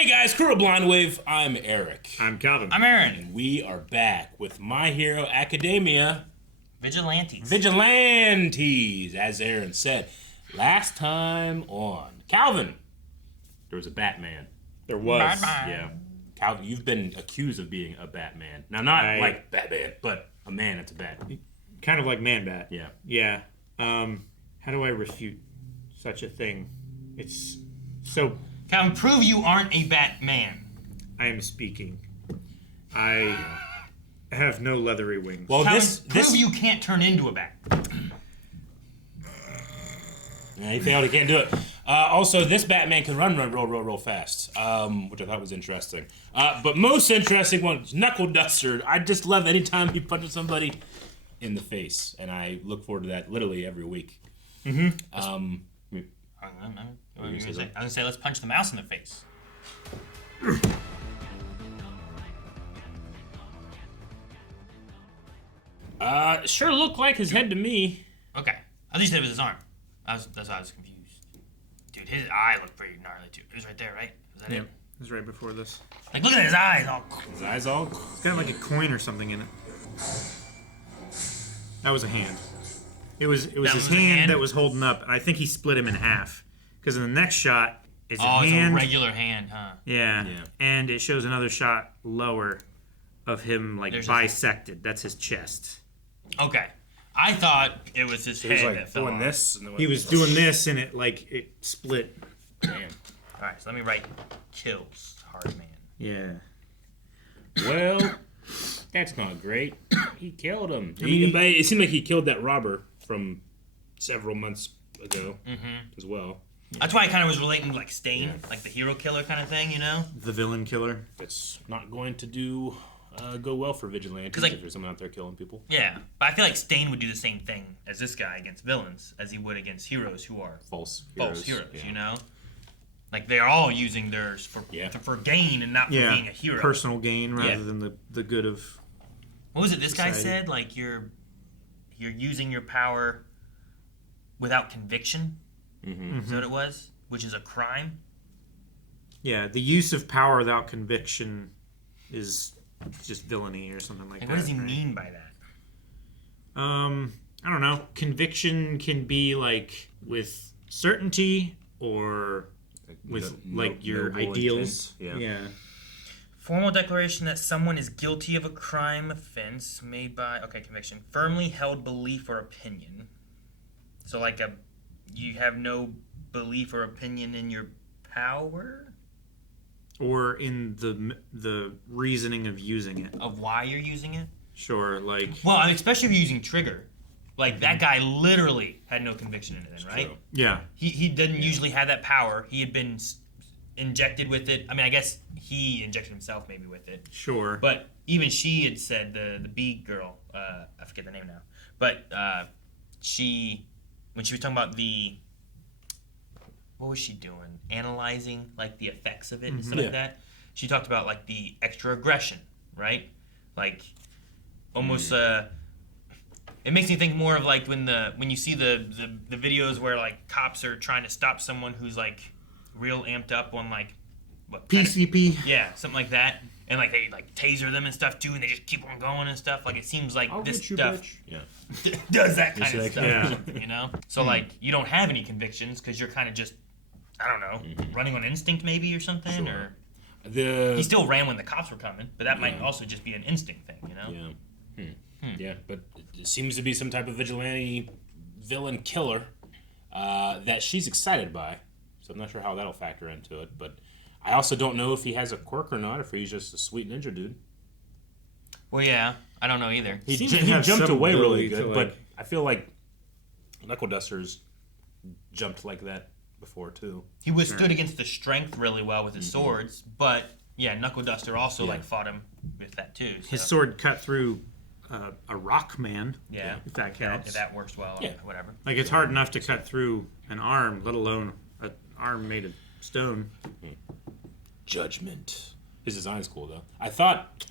Hey guys, crew of Blind Wave, I'm Eric. I'm Calvin. I'm Aaron. And we are back with My Hero Academia Vigilantes, as Aaron said. Last time on Calvin, there was a Batman. There was. Batman. Yeah. Calvin, you've been accused of being a Batman. Now, not like Batman, but a man that's a bat. Kind of like Man-Bat. Yeah. Yeah. How do I refute such a thing? It's so... Calvin, prove you aren't a Batman. I am speaking. I have no leathery wings. Well, Calvin, this prove you can't turn into a bat. Yeah, he failed. He can't do it. Also, this Batman can run real fast, which I thought was interesting. But most interesting one is Knuckle Duster. I just love anytime he punches somebody in the face, and I look forward to that literally every week. What were you gonna say? I was gonna say, let's punch the mouse in the face. Sure looked like his head to me. Okay. At least it was his arm. That's why I was confused. Dude, his eye looked pretty gnarly too. It was right there, right? Was that Yeah, it? it was right before this. Like, look at his eyes all. His eyes all... It's got like a coin or something in it. That was a hand. It was his was a hand hand? that was holding up, and I think he split him in half. Because in the next shot, it's a Oh, it's hand. a regular hand, huh? Yeah. Yeah. And it shows another shot lower of him like There's bisected. That's his chest. Okay. I thought it was his He head was that like fell doing off. this. And then He was doing this, and it split. Damn. Alright, so let me write kills hard man. Yeah. Well, that's not great. He killed him. mean, But it seemed like he killed that robber from several months ago as well. That's why I kind of was relating to like Stain, like the hero killer kind of thing, you know? The villain killer. It's not going to go well for Vigilantes 'Cause, like- if there's someone out there killing people. Yeah, but I feel like Stain would do the same thing as this guy against villains as he would against heroes who are False heroes, yeah. you know? Like, they're all using theirs for gain and not for being a hero. Personal gain rather Yeah. than the good of What was it this guy society. said? Like, you're using your power without conviction? Mm-hmm. Is that what it was? Which is a crime? Yeah, the use of power without conviction is just villainy or something like Like, that. what does he mean by that? I don't know. Conviction can be like with certainty or with like your noble ideals. intent. Yeah. Formal declaration that someone is guilty of a crime offense made by conviction, firmly held belief or opinion. So like you have no belief or opinion in your power Or in the reasoning of using it. of why you're using it. Sure, like Well, I mean, especially if you're using trigger. Like that guy literally had no conviction in it, then, right? True. yeah. He didn't usually have that power. He had been injected with it. I mean, I guess he injected himself maybe with it. Sure. But even she had said, the bee girl, I forget the name now, but when she was talking about what was she doing? Analyzing like the effects of it and stuff like that. She talked about like the extra aggression, right? Like almost it makes me think more of like when you see the videos where like cops are trying to stop someone who's like real amped up on like what PCP. yeah, something like that. And like they like taser them and stuff too, and they just keep on going and stuff. Like it seems like I'll this get you, stuff bitch. Yeah. does that kind of like- stuff. Yeah. You know? So like you don't have any convictions because you're kind of just I don't know, running on instinct maybe or something. Sure. Or The he still ran when the cops were coming, but that might also just be an instinct thing, you know? Yeah. Yeah, but it seems to be some type of vigilante villain killer that she's excited by. So I'm not sure how that'll factor into it. But I also don't know if he has a quirk or not, if he's just a sweet ninja dude. Well, yeah, I don't know either. He Seems to jumped have some away really ability to, good, like- but I feel like Knuckle Dusters jumped like that before, too. He withstood against the strength really well with his swords, but yeah, Knuckle Duster also like fought him with that too. So. His sword cut through a rock man. Yeah, If that counts. if that works well, Yeah. whatever. Like it's hard enough to cut through an arm, let alone an arm made of stone. Judgment. His design's cool, though. I thought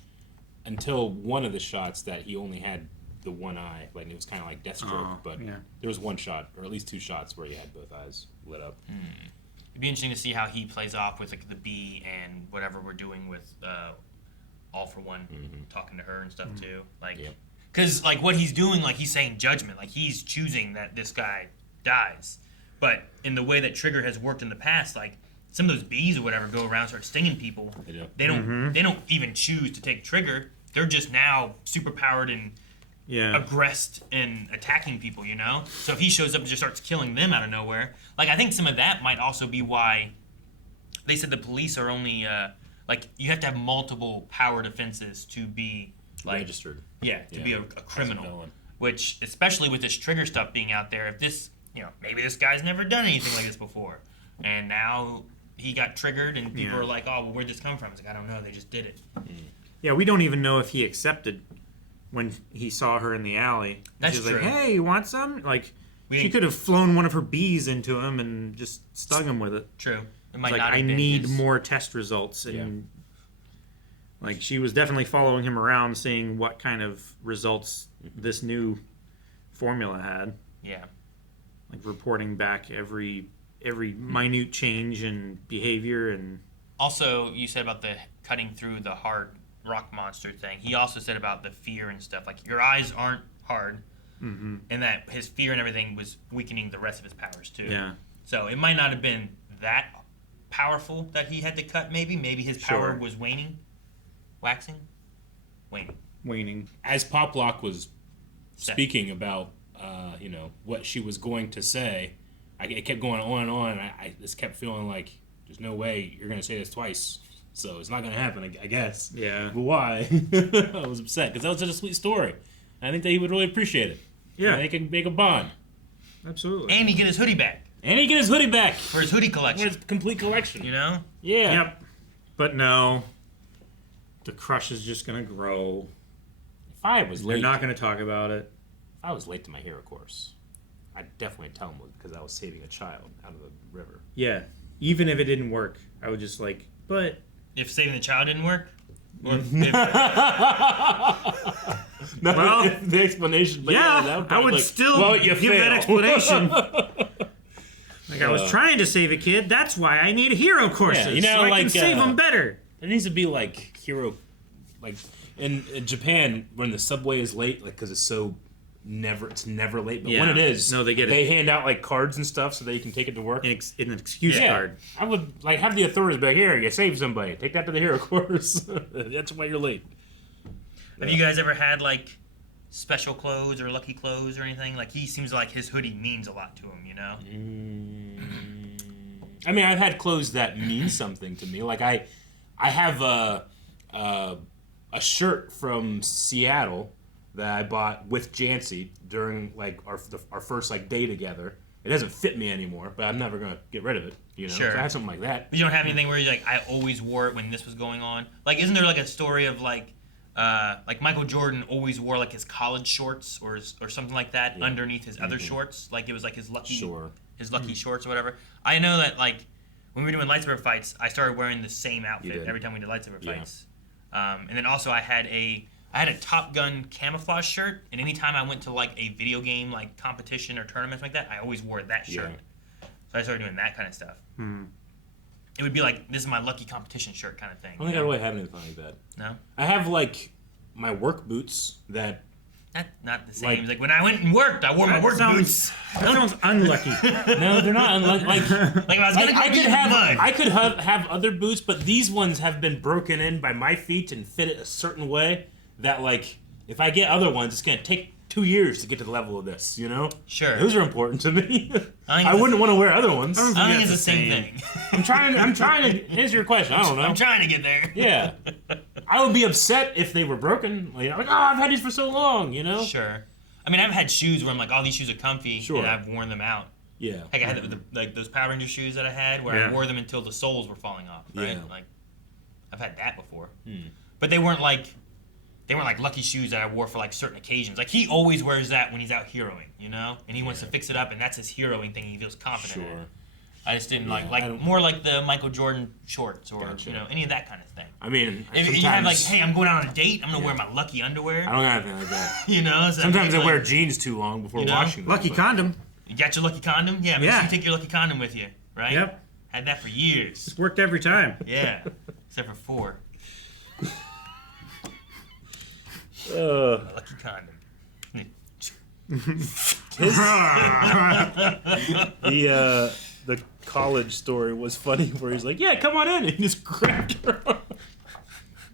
until one of the shots that he only had the one eye. Like, it was kind of like Deathstroke, but yeah. there was one shot, or at least two shots, where he had both eyes lit up. It'd be interesting to see how he plays off with like the bee and whatever we're doing with All for One, talking to her and stuff too. Like, Yep. because like what he's doing, like he's saying judgment, like he's choosing that this guy dies. But in the way that Trigger has worked in the past, like some of those bees or whatever go around and start stinging people. They don't even choose to take Trigger. They're just now superpowered and aggressed and attacking people, you know? So if he shows up and just starts killing them out of nowhere, like I think some of that might also be why they said the police are only like you have to have multiple power defenses to be like registered. Yeah, to be a criminal. villain. Which, especially with this Trigger stuff being out there, if this, you know, maybe this guy's never done anything like this before, and now he got triggered, and people are like, "Oh, well, where'd this come from?" It's like, I don't know. They just did it. Yeah, we don't even know if he accepted when he saw her in the alley. That's She was true. like, "Hey, you want some?" Like, she could have flown one of her bees into him and just stung him with it. True. It might Like, not I have been need his- more test results. And like, she was definitely following him around, seeing what kind of results this new formula had. Yeah. Like reporting back every minute change in behavior and. Also, you said about the cutting through the hard rock monster thing. He also said about the fear and stuff. Like, your eyes aren't hard, and that his fear and everything was weakening the rest of his powers, too. Yeah. So it might not have been that powerful that he had to cut, maybe. Maybe his power was waning. Waxing? Waning. As Poplock was speaking about, you know, what she was going to say, it kept going on and on. And I just kept feeling like, there's no way you're going to say this twice. So it's not going to happen, I guess. Yeah. But why? I was upset because that was such a sweet story. I think that he would really appreciate it. Yeah. And they can make a bond. Absolutely. And he get his hoodie back. And he get his hoodie back. For his hoodie collection. For his complete collection. You know? Yeah. Yep. But no. The crush is just going to grow. If I was They're late, not going to talk about it. if I was late to my hero course, I'd definitely tell him because I was saving a child out of the river. Yeah. Even if it didn't work, I would just like, but. If saving the child didn't work? Or if, No, Well, the explanation. But Yeah, that would I would like, still well, you give that failed. explanation. Like, I was trying to save a kid. That's why I need hero courses. Yeah, you know, so I like, can save them better. There needs to be like hero, like in Japan when the subway is late, like because it's never late. But when Yeah. it is, No, they get it. They hand out like cards and stuff so that you can take it to work. In an excuse card. I would like have the authorities be like, here, you saved somebody. Take that to the hero course. That's why you're late. have you guys ever had, like, special clothes or lucky clothes or anything? Like, he seems like his hoodie means a lot to him, you know? I mean, I've had clothes that mean something to me. Like I have a shirt from Seattle that I bought with Jancy during like our first like day together. It doesn't fit me anymore, but I'm never gonna get rid of it. You know, Sure. So I have something like that. But you don't have anything where you're like, I always wore it when this was going on? Like, isn't there, like, a story of, like Michael Jordan always wore, like, his college shorts or something like that underneath his other shorts? Like, it was, like, his lucky shorts or whatever. I know that, like, when we were doing lightsaber fights, I started wearing the same outfit every time we did lightsaber fights. And then also I had a Top Gun camouflage shirt, and anytime I went to, like, a video game, like, competition or tournaments like that, I always wore that shirt. So I started doing that kind of stuff. It would be like, this is my lucky competition shirt kind of thing. I don't think I really have anything like that. No? I have like my work boots that. Not the same. Like when I went and worked, I wore my work boots. That sounds unlucky. No, they're not. Like Like if I was gonna go I be could in the have mud. I could have other boots, but these ones have been broken in by my feet and fit it a certain way that like if I get other ones, it's gonna take 2 years to get to the level of this. You know? Sure. Those are important to me. I I wouldn't want to wear other ones. I don't think it's the That's same the thing. I'm trying to answer your question. I don't know. I'm trying to get there. Yeah. I would be upset if they were broken. Like, oh, I've had these for so long, you know? Sure. I mean, I've had shoes where I'm like, oh, these shoes are comfy, Sure. and I've worn them out. Yeah. Like I had like those Power Ranger shoes that I had where I wore them until the soles were falling off. Right? Yeah. Like, I've had that before. But they weren't like lucky shoes that I wore for like certain occasions. Like he always wears that when he's out heroing, you know, and he wants to fix it up, and that's his heroing thing. And he feels confident. In it. I just didn't I like don't- more like the Michael Jordan shorts or Gotcha. you know any of that kind of thing. I mean, If you have like, hey, I'm going out on a date, I'm gonna wear my lucky underwear. I don't got anything like that. You know, so Sometimes I like, wear jeans too long before You know? washing them. Lucky but- condom. You got your lucky condom? Yeah, make sure you take your lucky condom with you, right? Yep. Had that for years. It's worked every time. Yeah. Except for 4. Lucky condom. The college story was funny where he's like, "Yeah, come on in," and he just grabbed her.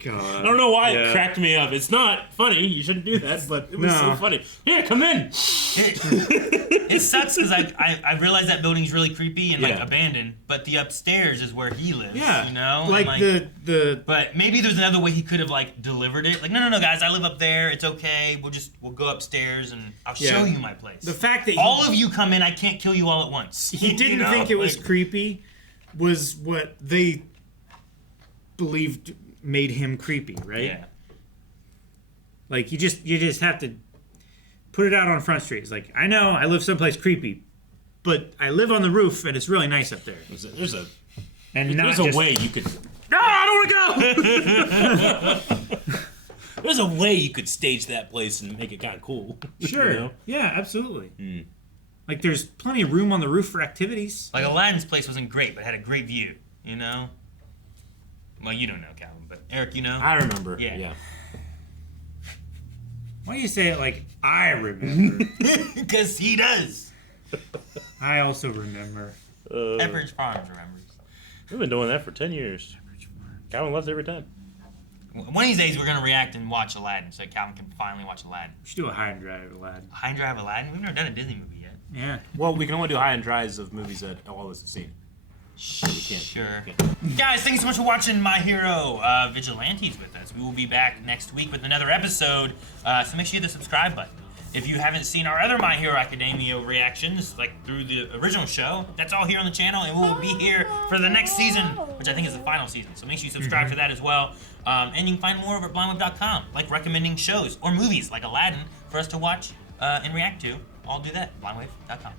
God. I don't know why it cracked me up. It's not funny. You shouldn't do that, but it was so funny. Yeah, come in. It sucks because I realize that building's really creepy and like abandoned, but the upstairs is where he lives. Yeah, you know, like, and, the. But maybe there's another way he could have like delivered it. Like, no, guys, I live up there. It's okay. We'll go upstairs and I'll show you my place. The fact that all of you come in, I can't kill you all at once. He didn't think it was creepy, was what they believed made him creepy, right? Yeah. Like you just have to put it out on Front Street. It's like, I know I live someplace creepy, but I live on the roof and it's really nice up there. There's a way you could. No, I don't want to go. There's a way you could stage that place and make it kind of cool. Sure. You know? Yeah, absolutely. Like there's plenty of room on the roof for activities. Like Aladdin's place wasn't great, but had a great view. You know. Well, you don't know, Calvin, but Eric, you know. I remember. Yeah. Why do you say it like I remember? Because he does. I also remember. Pepperidge Farms remembers. We've been doing that for 10 years. Calvin loves it every time. One of these days, we're going to react and watch Aladdin, so Calvin can finally watch Aladdin. We should do a high and dry of Aladdin. High and Dry of Aladdin? We've never done a Disney movie yet. Yeah. Well, we can only do high and dries of movies that all of us have seen. So we can't. Sure. Guys, thanks so much for watching My Hero Vigilantes with us. We will be back next week with another episode, so make sure you hit the subscribe button. If you haven't seen our other My Hero Academia reactions, like through the original show, that's all here on the channel, and we will be here for the next season, which I think is the final season. So make sure you subscribe for that as well. And you can find more over at blindweb.com, like recommending shows or movies like Aladdin for us to watch and react to. I'll do that, blindweb.com.